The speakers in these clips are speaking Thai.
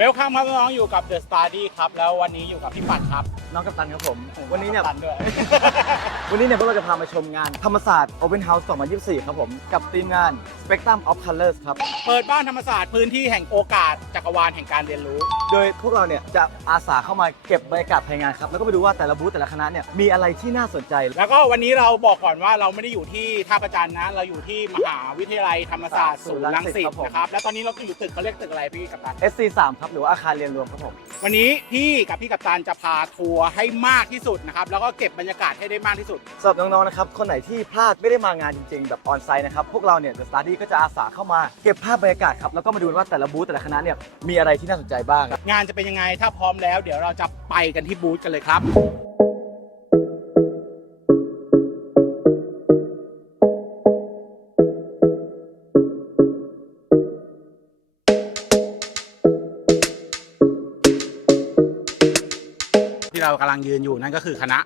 เวลคัมครับน้องๆอยู่กับ The Study ครับ แล้ววันนี้อยู่กับพี่ปัดครับ น้องกัปตันครับผม วันนี้เนี่ยกัปตันด้วย วันนี้เนี่ยพวกเราจะพามาชมงานธรรมศาสตร์ Open House 2024 ครับผม กับทีมงาน Spectrum of Colors ครับ เปิดบ้านธรรมศาสตร์พื้นที่แห่งโอกาสจักรวาลแห่งการเรียนรู้ โดยพวกเราเนี่ยจะอาสาเข้ามาเก็บบรรยากาศภายในงานครับ แล้วก็ไปดูว่าแต่ละบูธแต่ละคณะเนี่ยมีอะไรที่น่าสนใจ แล้วก็วันนี้เราบอกก่อนว่าเราไม่ได้อยู่ที่ท่าประจันนะ เราอยู่ที่มหาวิทยาลัยธรรมศาสตร์ศูนย์รังสิตครับผมนะครับ แล้วตอนนี้เราก็อยู่ตึกเขาเรียกตึกอะไรพี่กัปตัน SC3 ครับหรือว่าอาคารเรียนรวมครับผม วันนี้พี่กับพี่กัปตันจะพาทัวร์ให้มากที่สุดนะครับ แล้วก็เก็บบรรยากาศให้ได้มากที่สุด สำหรับน้องๆ นะครับ คนไหนที่พลาดไม่ได้มางานจริงๆ แบบออนไซต์นะครับ พวกเราเนี่ย The Study ก็จะอาสาเข้ามาเก็บภาพบรรยากาศครับ แล้วก็มาดูว่าแต่ละบูธแต่ละคณะเนี่ย มีอะไรที่น่าสนใจบ้าง งานจะเป็นยังไงถ้าพร้อมแล้ว เดี๋ยวเราจะไปกันที่บูธกันเลยครับ เรากำลังยืนอยู่นั่นก็คือคณะ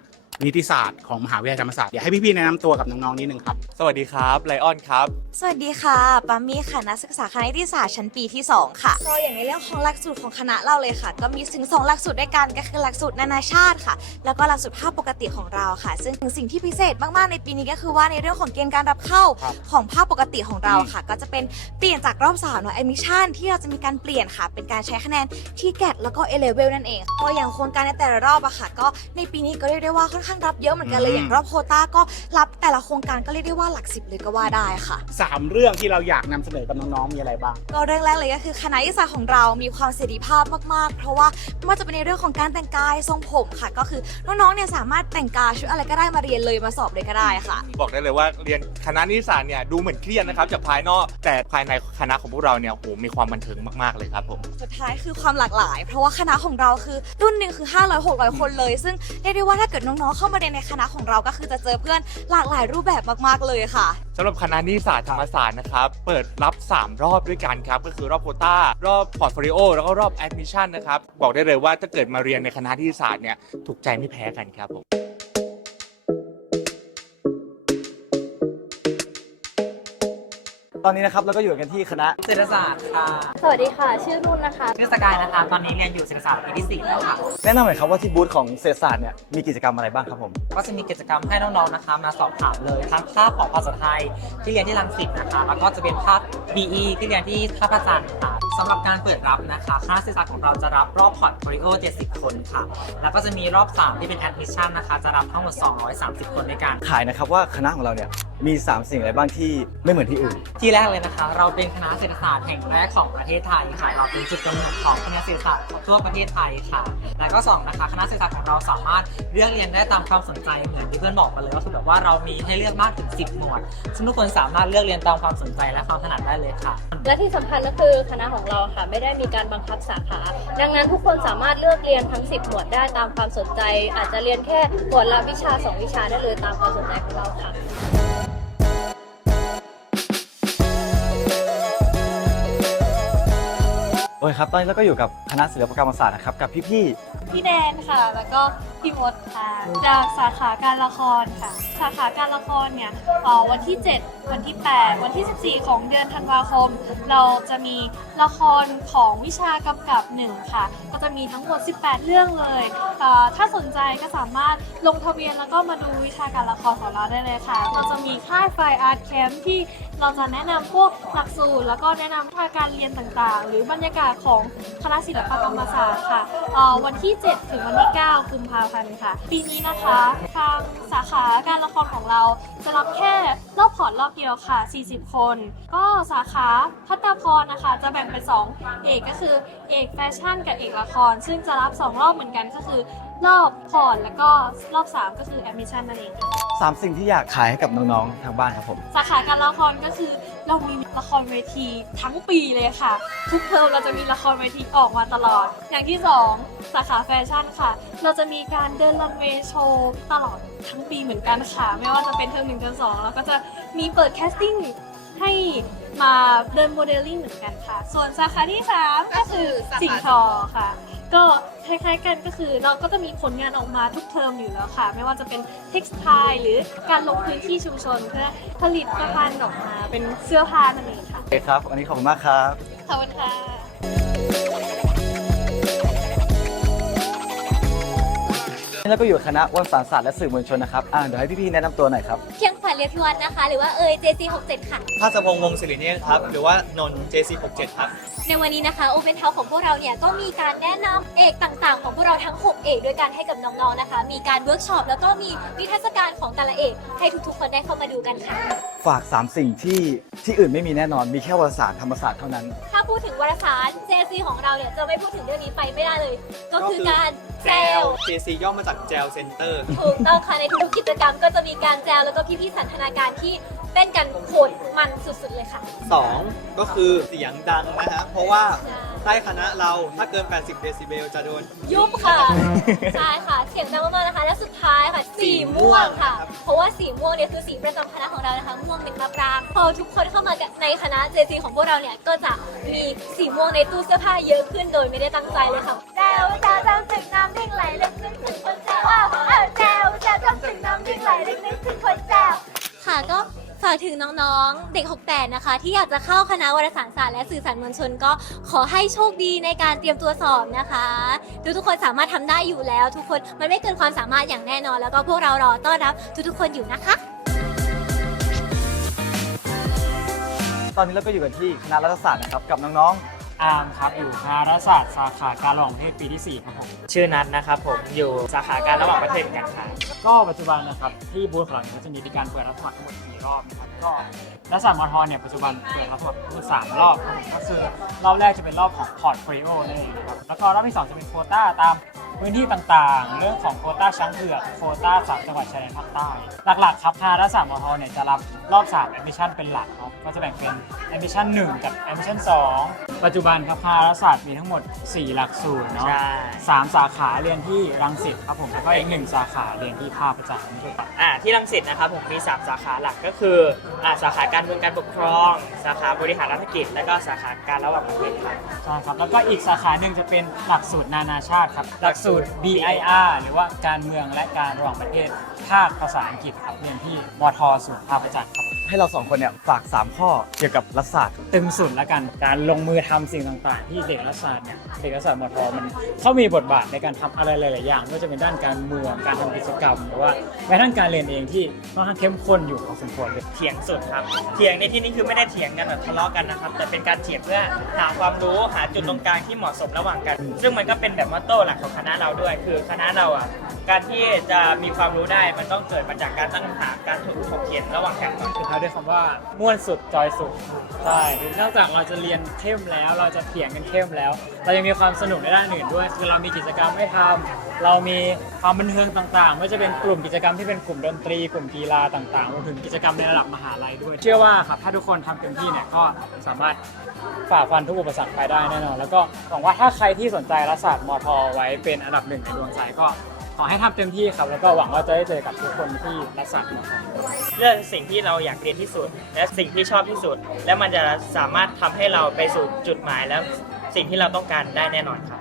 นิติศาสตร์ของมหาวิทยาลัยธรรมศาสตร์เดี๋ยวให้พี่ๆแนะนำตัวกับน้องๆนิดนึงครับสวัสดีครับไลออนครับ สวัสดีค่ะปามี่ค่ะนักศึกษาคณะนิติศาสตร์ชั้นปีที่ 2 ค่ะก็อย่างในเรื่องของหลักสูตรของคณะเราเลยค่ะ ก็มีถึง 2 หลักสูตรด้วยกันก็คือหลักสูตรนานาชาติค่ะ แล้วก็หลักสูตรภาพปกติของเราค่ะ ซึ่งสิ่งที่พิเศษมากๆในปีนี้ก็คือว่าในเรื่องของเกณฑ์การรับเข้าครับของภาพปกติของเราค่ะ ก็จะเป็นเปลี่ยนจากรอบสามเนาะ admission ที่เราจะมีการเปลี่ยนค่ะ เป็นการใช้คะแนนที่แกดแล้วก็ A level นั่นเองก็อย่างโครงการในแต่ละรอบอะค่ะ ก็ในปีนี้ก็เรียกได้ว่าค่อนข้างรับเยอะเหมือนกันเลยอืมอย่างรอบโควต้าก็รับแต่ละโครงการก็เรียกได้ว่าหลักสิบเลยก็ว่าได้ค่ะ สามเรื่องที่เราอยากนำเสนอกับน้องๆมีอะไรบ้าง ก็เรื่องแรกเลยก็คือคณะวิทยาศาสตร์ของเรามีความเสรีภาพมากๆ เพราะว่าไม่ว่าจะเป็นในเรื่องของการแต่งกายทรงผมค่ะ ก็คือน้องๆเนี่ยสามารถแต่งกายชุดอะไรก็ได้มาเรียนเลยมาสอบเลยก็ได้ค่ะ บอกได้เลยว่าเรียนคณะนิติศาสตร์เนี่ยดูเหมือนเครียดนะครับจากภายนอกแต่ภายในคณะของพวกเราเนี่ยโหมีความบันเทิงมากๆเลยครับผม สุดท้ายคือความหลากหลาย เพราะว่าคณะของเราคือรุ่นหนึ่งคือ 500 600 คนเลย ซึ่งเรียกได้ว่าถ้าเกิดน้องๆเข้ามาเรียนในคณะของเราก็คือจะเจอเพื่อนหลากหลายรูปแบบมากๆเลยค่ะ สำหรับคณะนิสสาสตร์ธรรมศาสตร์นะครับ เปิดรับ 3 รอบด้วยกันครับ ก็คือรอบโควต้า รอบพอร์ตโฟลิโอ แล้วก็รอบแอดมิชชั่นนะครับ บอกได้เลยว่าถ้าเกิดมาเรียนในคณะนิติศาสตร์เนี่ย ถูกใจไม่แพ้กันครับผม ตอนนี้นะครับเราก็อยู่กันที่คณะ เศรษฐศาสตร์ค่ะ สวัสดีค่ะ ชื่อนุ่นนะคะ ชื่อสกายนะคะ ตอนนี้เรียนอยู่เศรษฐศาสตร์ปีที่4แล้วค่ะ แนะนำหน่อยครับว่าที่บูธของเศรษฐศาสตร์เนี่ยมีกิจกรรมอะไรบ้างครับผม ก็จะมีกิจกรรมให้น้องๆนะคะ มาสอบถามเลยทั้งภาคของภาษาไทยที่เรียนที่รังสิตนะคะ แล้วก็จะเป็นภาค BE ที่เรียนที่ท่าพระจันทร์ค่ะสำหรับการเปิดรับนะคะคณะเศรษฐศาสตร์ของเราจะรับรอบพอร์ตโฟลิโอ70 คนค่ะ แล้วก็จะมีรอบ3ที่เป็นแอดมิชชั่นนะคะ จะรับทั้งหมด 230 คนในการขายนะครับว่าคณะของเราเนี่ย มี 3 สิ่งอะไรบ้างที่ไม่เหมือนที่อื่น ที่แรกเลยนะคะ เราเป็นคณะเศรษฐศาสตร์แห่งแรกของประเทศไทยค่ะ เราเป็นจุดกำเนิดของคณะเศรษฐศาสตร์ทั่วประเทศไทยค่ะ และก็สองนะคะคณะเศรษฐศาสตร์ของเราสามารถเลือกเรียนได้ตามความสนใจเหมือนที่เพื่อนบอกไปเลยก็คือแบบว่าเรามีให้เลือกมากถึง 10 หมวดซึ่งทุกคนสามารถเลือกเรียนตามความสนใจและความถนัดได้เลยค่ะ และที่สำคัญก็คือคณะของเราค่ะไม่ได้มีการบังคับสาขา ดังนั้นทุกคนสามารถเลือกเรียนทั้ง 10 หมวดได้ตามความสนใจ อาจจะเรียนแค่หมวดละวิชา 2 วิชาได้เลยตามความสนใจของเราค่ะ โอเคครับ ตอนนี้เราก็อยู่กับคณะศิลปกรรมศาสตร์นะครับ กับพี่ พี่แดนค่ะ แล้วก็พี่มดค่ะ จากสาขาการละครค่ะ สาขาการละครเนี่ยเอ่อวันที่ 7 วันที่ 8 วันที่ 14 ของเดือนธันวาคม เราจะมีละครของวิชากำกับหนึ่งค่ะ ก็จะมีทั้งหมด 18 เรื่องเลยเอ่อถ้าสนใจก็สามารถลงทะเบียนแล้วก็มาดูวิชาการละครของเราได้เลยค่ะ เราจะมีค่ายไฟอาร์ตแคมป์ที่เราจะแนะนำพวกหลักสูตร แล้วก็แนะนำวิชาการเรียนต่างๆ หรือบรรยากาศของคณะศิลปกรรมศาสตร์ค่ะเอ่อวันที่7 ถึงวันที่ 9 กุมภาพันธ์ค่ะ ปีนี้นะคะ ทางสาขาการละครของเราจะรับแค่รอบพอร์ตรอบเดียวค่ะ 40 คน ก็สาขาพัตตาพรนะคะ จะแบ่งเป็น 2 เอกก็คือเอกแฟชั่นกับเอกละคร ซึ่งจะรับ 2 รอบเหมือนกันก็คือ รอบพอร์ตแล้วก็รอบ 3 ก็คือแอดมิชชั่นนั่นเองค่ะๆ3สิ่งที่อยากขายให้กับน้องๆทางบ้านครับผม สาขาการละครก็คือเรามีละครเวทีทั้งปีเลยค่ะ ทุกเทอมเราจะมีละครเวทีออกมาตลอด อย่างที่สองสาขาแฟชั่นค่ะ เราจะมีการเดินรันเวย์โชว์ตลอดทั้งปีเหมือนกันค่ะ ไม่ว่าจะเป็นเทอมหนึ่งเทอมสองแล้วก็จะมีเปิดแคสติ้ง ให้มาเดินโมเดลลิ่งเหมือนกันค่ะ ส่วนสาขาที่สามก็คือสิ่งทอค่ะ ก็คล้ายๆกันก็คือเราก็จะมีผลงานออกมาทุกเทอมอยู่แล้วค่ะ ไม่ว่าจะเป็นเท็กซ์ไทหรือการลงพื้นที่ชุมชน เพื่อผลิตภัณฑ์ออกมาเป็นเสื้อผ้านั่นเองค่ะโอเคครับวันนี้ขอบคุณมากครับ ขอบคุณค่ะ แล้วก็อยู่คณะวารสารศาสตร์และสื่อมวลชนนะครับอ่าเดี๋ยวให้พี่ๆแนะนำตัวหน่อยครับ เพียงขวัญเรียนทวนนะคะ หรือว่าเอย JC67 ค่ะภาสพงษ์วงศิริเนตรครับ หรือว่านนท์ JC67 ครับ ในวันนี้นะคะ Open House ของพวกเราเนี่ยก็มีการแนะนำเอกต่างๆ ของพวกเราทั้ง 6 เอกด้วยกันให้กับน้องๆนะคะ มีการเวิร์กช็อปแล้วก็มีนิทรรศการของแต่ละเอกให้ทุกๆ คนได้เข้ามาดูกันค่ะ ฝาก 3 สิ่งที่ที่อื่นไม่มีแน่นอนมีแค่วารสารธรรมศาสตร์เท่านั้น ถ้าพูดถึงวารสาร JC ของเราเนี่ยจะไม่พูดถึงเรื่องนี้ไปไม่ได้เลย ก็คือการแจว JC ย่อมาจาก Gel Center ถูกต้องค่ะในทุกๆกิจกรรมก็จะมีการแจวแล้วก็พี่ๆสันทนาการที่เต้นกันโหดมันสุดๆเลยค่ะ 2 ก็คือเสียงดังนะฮะเพราะว่าใต้คณะเราถ้าเกิน 80 เดซิเบลจะโดน ยุบค่ะ ใช่ค่ะ เสียงดังมากๆนะคะ และสุดท้ายค่ะ สีม่วงค่ะเพราะว่าสีม่วงเนี่ยคือสีประจำคณะของเรานะคะ ม่วงเป็นมะปรางพอทุกคนเข้ามาในคณะ JC ของพวกเราเนี่ย ก็จะมีสีม่วงในตู้เสื้อผ้าเยอะขึ้นโดยไม่ได้ตั้งใจเลยค่ะแจวแจวจำถึงน้ำดิ่งไหลลึกนึกถึงคนแจวอ้าวอ้าวแจวแจวจำถึงน้ำดิ่งไหลลึกนึกถึงคนแจวค่ะก็ฝากถึงน้องๆ เด็ก 68 นะคะ ที่อยากจะเข้าคณะวารสารศาสตร์และสื่อสารมวลชนก็ขอให้โชคดีในการเตรียมตัวสอบนะคะทุกทุกคนสามารถทำได้อยู่แล้ว ทุกคนมันไม่เกินความสามารถอย่างแน่นอน แล้วก็พวกเรารอต้อนรับทุกๆคนอยู่นะคะตอนนี้เราก็อยู่กันที่คณะรัฐศาสตร์นะครับกับน้องๆ อาร์มครับ อยู่คณะรัฐศาสตร์สาขาการระหว่างประเทศปีที่ 4 ครับผม ชื่อนัทนะครับผมอยู่สาขาการระหว่างประเทศกันค่ะก็ปัจจุบันนะครับที่บูธของเราเนี่ยก็จะมีการเปิดรับสมัครทั้งหมด4รอบนะครับก็รัฐศาสตร์มอทเนี่ยปัจจุบันเปิดรับสมัครทั้งหมด3รอบครับผมก็คือรอบแรกจะเป็นรอบของพอร์ตโฟลิโอนั่นเองนะครับแล้วก็รอบที่ 2 จะเป็นโควต้าตามพื้นที่ต่างๆ เรื่องของโควต้าช้างเผือกโควต้าสามจังหวัดชายแดนภาคใต้ หลักๆ ครับคณะรัฐศาสตร์มอทเนี่ยจะรับรอบ3 admission เป็นหลักเนาะก็จะแบ่งเป็น admission 1กับ admission 2 ปัจจุบันครับคณะรัฐศาสตร์มีทั้งหมด 4 หลักสูตรเนาะใช่ สามสาขาเรียนที่รังสิตครับผมแล้วก็อีกหนึ่งสาขาเรียนที่ท่าประจันทร์ครับ อ่าที่รังสิตนะครับผมมี 3 สาขาหลักก็คืออ่าสาขาการเมืองการปกครอง สาขาบริหารรัฐกิจ และก็สาขาการระหว่างประเทศครับ ใช่ครับแล้วก็อีกสาขาหนึ่งจะเป็นหลักสูตรนานาชาติครับ หลักสูตร BIR หรือว่าการเมืองและการระหว่างประเทศภาคภาษาอังกฤษครับเรียนที่มทศูนย์ท่าประจันทร์ครับๆ ให้เราสองคนเนี่ยฝาก 3 ข้อเกี่ยวกับรัฐศาสตร์เตึงสุดแล้วกันการลงมือทำสิ่งต่างๆ ที่เด็กรัฐศาสตร์เนี่ยเด็กรัฐศาสตร์มทมันเขามีบทบาทในการทำอะไรหลายๆอย่างไม่ว่าจะเป็นด้านการเมืองการทำกิจกรรมหรือว่าแม้กระทั่งการเรียนเองที่ค่อนข้างเข้มข้นอยู่พอสมควรเลย เถียงสุดครับ เถียงในที่นี้คือไม่ได้เถียงกันแบบทะเลาะกันนะครับ แต่เป็นการเถียงเพื่อหาความรู้หาจุดตรงกลางที่เหมาะสมระหว่างกัน ซึ่งมันก็เป็นแบบมอตโต้หลักของคณะเราด้วย คือคณะเราอะ การที่จะมีความรู้ได้มันต้องเกิดมาจากการตั้งคำถามการถกถกเถียงระหว่างกันก่อนสุดท้ายด้วยคำว่าม่วนสุดจอยสุดใช่นอกจากเราจะเรียนเข้มแล้ว เราจะเถียงกันเข้มแล้ว เรายังมีความสนุกในด้านอื่นด้วย คือเรามีกิจกรรมให้ทำเรามีความบันเทิงต่างๆไม่ว่าจะเป็นกลุ่มกิจกรรมที่เป็นกลุ่มดนตรีกลุ่มกีฬาต่างๆรวมถึงกิจกรรมในระดับมหาลัยด้วย เชื่อว่าครับถ้าทุกคนทำเต็มที่เนี่ยก็สามารถฝ่าฟันทุกอุปสรรคไปได้แน่นอนแล้วก็หวังว่าถ้าใครที่สนใจรัฐศาสตร์มทไว้เป็นอันดับหนึ่งในดวงใจก็ ขอให้ทำเต็มที่ครับ แล้วก็หวังว่าจะได้เจอกับทุกคนที่รัฐศาสตร์มทเลือกสิ่งที่เราอยากเรียนที่สุด และสิ่งที่ชอบที่สุด และมันจะสามารถทำให้เราไปสู่จุดหมายแล้วสิ่งที่เราต้องการได้แน่นอนครับ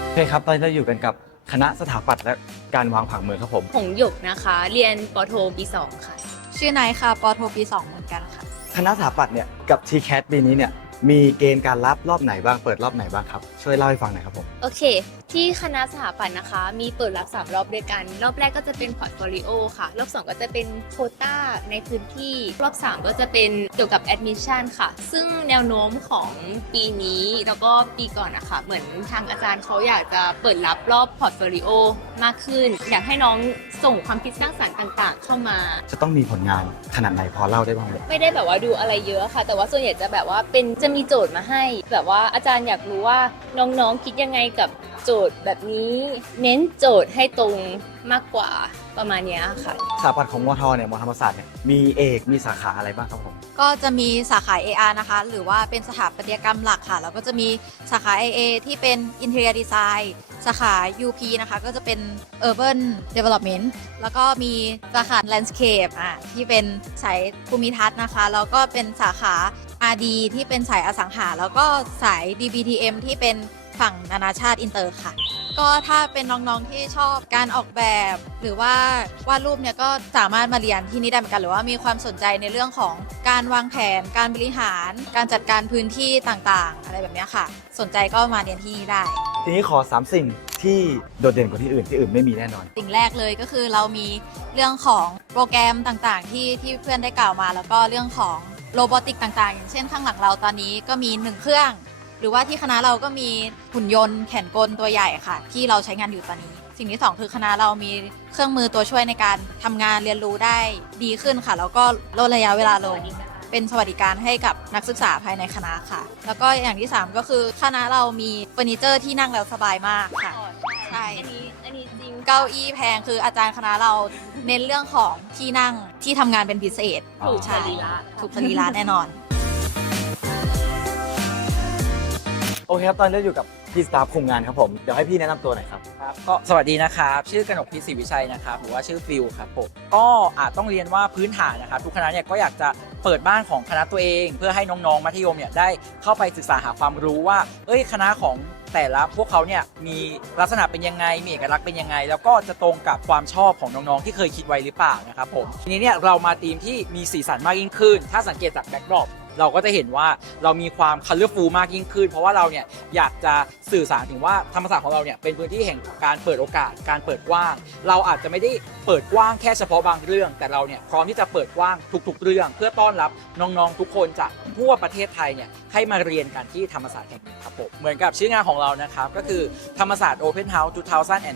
โอเคครับตอนนี้เราอยู่กันกับคณะสถาปัตย์และการวางผังเมืองครับผมผงหยกนะคะ เรียนปอโทปีสองค่ะ ชื่อนายค่ะปอโทปี2เหมือนกันค่ะ คณะสถาปัตย์เนี่ยกับ TCAT ปีนี้เนี่ย มีเกณฑ์การรับรอบไหนบ้างเปิดรอบไหนบ้างครับช่วยเล่าให้ฟังหน่อยครับผม โอเค ที่คณะสถาปัตย์นะคะ มีเปิดรับสามรอบด้วยกัน รอบแรกก็จะเป็นพอร์ตโฟลิโอค่ะ รอบสองก็จะเป็นโควต้าในพื้นที่ รอบสามก็จะเป็นเกี่ยวกับแอดมิชชั่นค่ะ ซึ่งแนวโน้มของปีนี้แล้วก็ปีก่อนนะคะเหมือนทางอาจารย์เขาอยากจะเปิดรับรอบพอร์ตโฟลิโอมากขึ้น อยากให้น้องส่งความคิดสร้างสรรค์ต่างๆ เข้ามา จะต้องมีผลงานขนาดไหนพอเล่าได้บ้างไหมไม่ได้แบบว่าดูอะไรเยอะค่ะ แต่ว่าส่วนใหญ่จะแบบว่าเป็นจะมีโจทย์มาให้ แบบว่าอาจารย์อยากรู้ว่าน้องๆคิดยังไงกับ โจทย์แบบนี้เน้นโจทย์ให้ตรงมากกว่าประมาณเนี้ยค่ะสถาปัตย์ของมทเนี่ยมธรรมศาสตร์เนี่ยมีเอกมีสาขาอะไรบ้างครับผมก็จะมีสาขา AR นะคะ หรือว่าเป็นสถาปัตยกรรมหลักค่ะ แล้วก็จะมีสาขา AA ที่เป็น Interior Design สาขา UP นะคะ ก็จะเป็น Urban Development แล้วก็มีสาขา Landscape อะที่เป็นสายภูมิทัศน์นะคะ แล้วก็เป็นสาขา RD ที่เป็นสายอสังหา แล้วก็สาย DBTM ที่เป็น ฝั่งนานาชาติอินเตอร์ค่ะ ก็ถ้าเป็นน้องๆที่ชอบการออกแบบ หรือว่าวาดรูปเนี่ยก็สามารถมาเรียนที่นี่ได้เหมือนกัน หรือว่ามีความสนใจในเรื่องของการวางแผน การบริหาร การจัดการพื้นที่ต่างๆ อะไรแบบเนี้ยค่ะ สนใจก็มาเรียนที่นี่ได้ ทีนี้ขอ 3 สิ่งที่โดดเด่นกว่าที่อื่นที่อื่นไม่มีแน่นอน สิ่งแรกเลยก็คือเรามีเรื่องของโปรแกรมต่างๆ ที่ที่เพื่อนได้กล่าวมา แล้วก็เรื่องของโรบอติกต่างๆ อย่างเช่นข้างหลังเราตอนนี้ก็มีหนึ่งเครื่อง หรือว่าที่คณะเราก็มีหุ่นยนต์แขนกลตัวใหญ่ค่ะ ที่เราใช้งานอยู่ตอนนี้ สิ่งที่สองคือคณะเรามีเครื่องมือตัวช่วยในการทำงานเรียนรู้ได้ดีขึ้นค่ะ แล้วก็ลดระยะเวลาลง เป็นสวัสดิการให้กับนักศึกษาภายในคณะค่ะ แล้วก็อย่างที่ 3 ก็คือคณะเรามีเฟอร์นิเจอร์ที่นั่งแล้วสบายมากค่ะ ใช่ อันนี้อันนี้จริง เก้าอี้แพงคืออาจารย์คณะเราเน้นเรื่องของที่นั่งที่ทำงานเป็นพิเศษถูกใช่สรีระ ถูกสรีระแน่นอน โอเคครับตอนนี้อยู่กับพี่สตาฟคุมงานครับผม เดี๋ยวให้พี่แนะนำตัวหน่อยครับ ครับก็สวัสดีนะครับ ชื่อกนกพิศรีวิชัยนะครับหรือว่าชื่อฟิลครับผมก็อาจต้องเรียนว่าพื้นฐานนะครับทุกคณะเนี่ยก็อยากจะเปิดบ้านของคณะตัวเอง เพื่อให้น้องๆมัธยมเนี่ยได้เข้าไปศึกษาหาความรู้ว่า เอ้ยคณะของแต่ละพวกเขาเนี่ยมีลักษณะเป็นยังไง มีเอกลักษณ์เป็นยังไง แล้วก็จะตรงกับความชอบของน้องๆที่เคยคิดไว้หรือเปล่านะครับผมทีนี้เนี่ยเรามาทีมที่มีสีสันมากยิ่งขึ้น ถ้าสังเกตจากแบ็กดรอป เราก็จะเห็นว่าเรามีความคัลเลอร์ฟูลมากยิ่งขึ้น เพราะว่าเราเนี่ยอยากจะสื่อสารถึงว่าธรรมศาสตร์ของเราเนี่ยเป็นพื้นที่แห่งการเปิดโอกาสการเปิดกว้าง เราอาจจะไม่ได้เปิดกว้างแค่เฉพาะบางเรื่อง แต่เราเนี่ยพร้อมที่จะเปิดกว้างทุก ๆ เรื่อง เพื่อต้อนรับน้องๆทุกคนจากทั่วประเทศไทยเนี่ยให้มาเรียนกันที่ธรรมศาสตร์แห่งนี้ครับผมเหมือนกับชื่องานของเรานะครับก็คือธรรมศาสตร์ Open House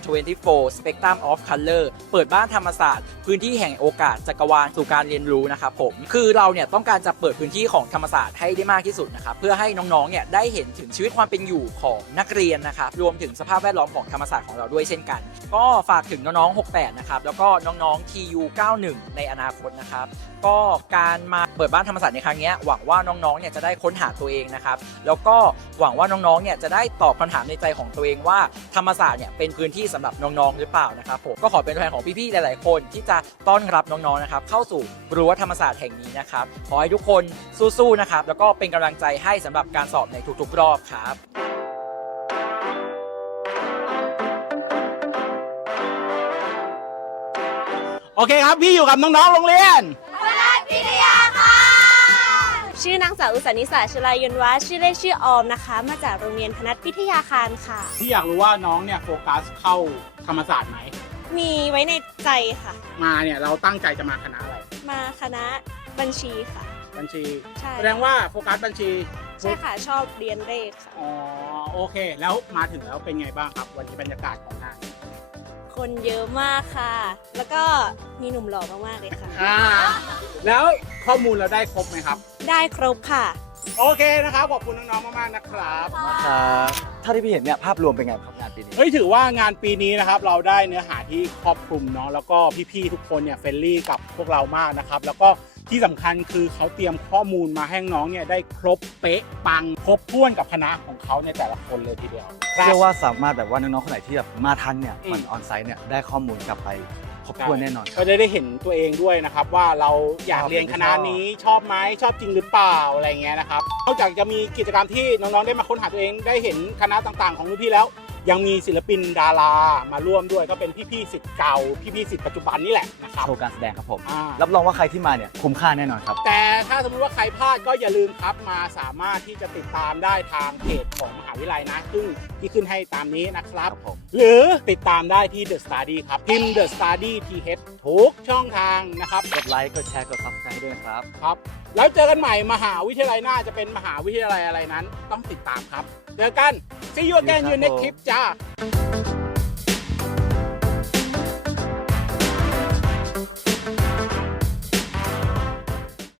2024 Spectrum of Color เปิดบ้านธรรมศาสตร์ พื้นที่แห่งโอกาสจักรวาลสู่การเรียนรู้นะครับผมคือเราเนี่ยต้องการจะเปิดพื้นที่ของธรรมศาสตร์ให้ได้มากที่สุดนะครับเพื่อให้น้องๆเนี่ยได้เห็นถึงชีวิตความเป็นอยู่ของนักเรียนนะครับรวมถึงสภาพแวดล้อมของธรรมศาสตร์ของเราด้วยเช่นกัน ก็ฝากถึงน้องๆ 68 นะครับแล้วก็น้องๆ TU 91 ในอนาคตนะครับก็การมาเปิดบ้านธรรมศาสตร์ในครั้งนี้หวังว่าน้องๆเนี่ยจะได้ค้นหาตัวเองนะครับแล้วก็หวังว่าน้องๆเนี่ยจะได้ตอบคำถามในใจของตัวเองว่าธรรมศาสตร์เนี่ยเป็นพื้นที่สำหรับน้องๆหรือเปล่านะครับผมก็ขอเป็นตัวแทนของพี่ๆหลายๆคนที่จะต้อนรับน้องๆนะครับเข้าสู่รั้วธรรมศาสตร์แห่งนี้นะครับขอให้ทุกคนสู้ๆนะครับ แล้วก็เป็นกำลังใจให้สำหรับการสอบในทุกๆรอบครับโอเคครับ พี่อยู่กับน้องๆโรงเรียนชื่อนางสาวอุสานิสาชลายนวะชื่อเล่นชื่อออมนะคะ มาจากโรงเรียนพนัสพิทยาคารค่ะ พี่อยากรู้ว่าน้องเนี่ยโฟกัสเข้าธรรมศาสตร์ไหม มีไว้ในใจค่ะ มาเนี่ยเราตั้งใจจะมาคณะอะไร มาคณะบัญชีค่ะ บัญชี ใช่แสดงว่าโฟกัสบัญชีใช่ค่ะชอบเรียนเลขค่ะ อ๋อโอเค แล้วมาถึงแล้วเป็นไงบ้างครับวันนี้บรรยากาศของงานคนเยอะมากค่ะ แล้วก็มีหนุ่มหล่อมากๆเลยค่ะ อ่าแล้วข้อมูลเราได้ครบไหมครับ ได้ครบค่ะ โอเคนะครับขอบคุณน้องๆมากๆนะครับ ครับถ้าที่พี่เห็นเนี่ยภาพรวมเป็นไงครับงานปีนี้ เฮ้ยถือว่างานปีนี้นะครับเราได้เนื้อหาที่ครอบคลุมเนาะแล้วก็พี่ๆทุกคนเนี่ยเฟรนลี่กับพวกเรามากนะครับ แล้วก็ ที่สำคัญคือเขาเตรียมข้อมูลมาให้น้องๆเนี่ยได้ครบเป๊ะปังครบถ้วนกับคณะของเขาในแต่ละคนเลยทีเดียวเชื่อว่าสามารถแบบว่าน้องๆคนไหนที่แบบมาทันเนี่ยอืมมันออนไซต์เนี่ยได้ข้อมูลกลับไปครบถ้วนแน่นอนก็จะได้เห็นตัวเองด้วยนะครับว่าเราอยากเรียนคณะนี้ชอบไหมชอบจริงหรือเปล่าอะไรเงี้ยนะครับนอกจากจะมีกิจกรรมที่น้องๆได้มาค้นหาตัวเองได้เห็นคณะต่างๆ ของรุ่นพี่แล้ว ยังมีศิลปินดารามาร่วมด้วยก็เป็นพี่ๆสิทธิ์เก่า พี่ๆสิทธิ์ปัจจุบันนี่แหละนะครับโชว์การแสดงครับผม อ่า รับรองว่าใครที่มาเนี่ยคุ้มค่าแน่นอนครับ แต่ถ้าสมมติว่าใครพลาดก็อย่าลืมครับมาสามารถที่จะติดตามได้ทางเพจของมหาวิทยาลัยนะซึ่งที่ขึ้นให้ตามนี้นะครับ ครับผม หรือติดตามได้ที่ The Study ครับ พิมพ์ The Study TH ทุกช่องทางนะครับกดไลค์กดแชร์กด subscribe ด้วยนะครับ ครับ แล้วเจอกันใหม่มหาวิทยาลัยหน้าจะเป็นมหาวิทยาลัยอะไรนั้น ต้องติดตามครับ เจอกัน See you again you next clip จ้า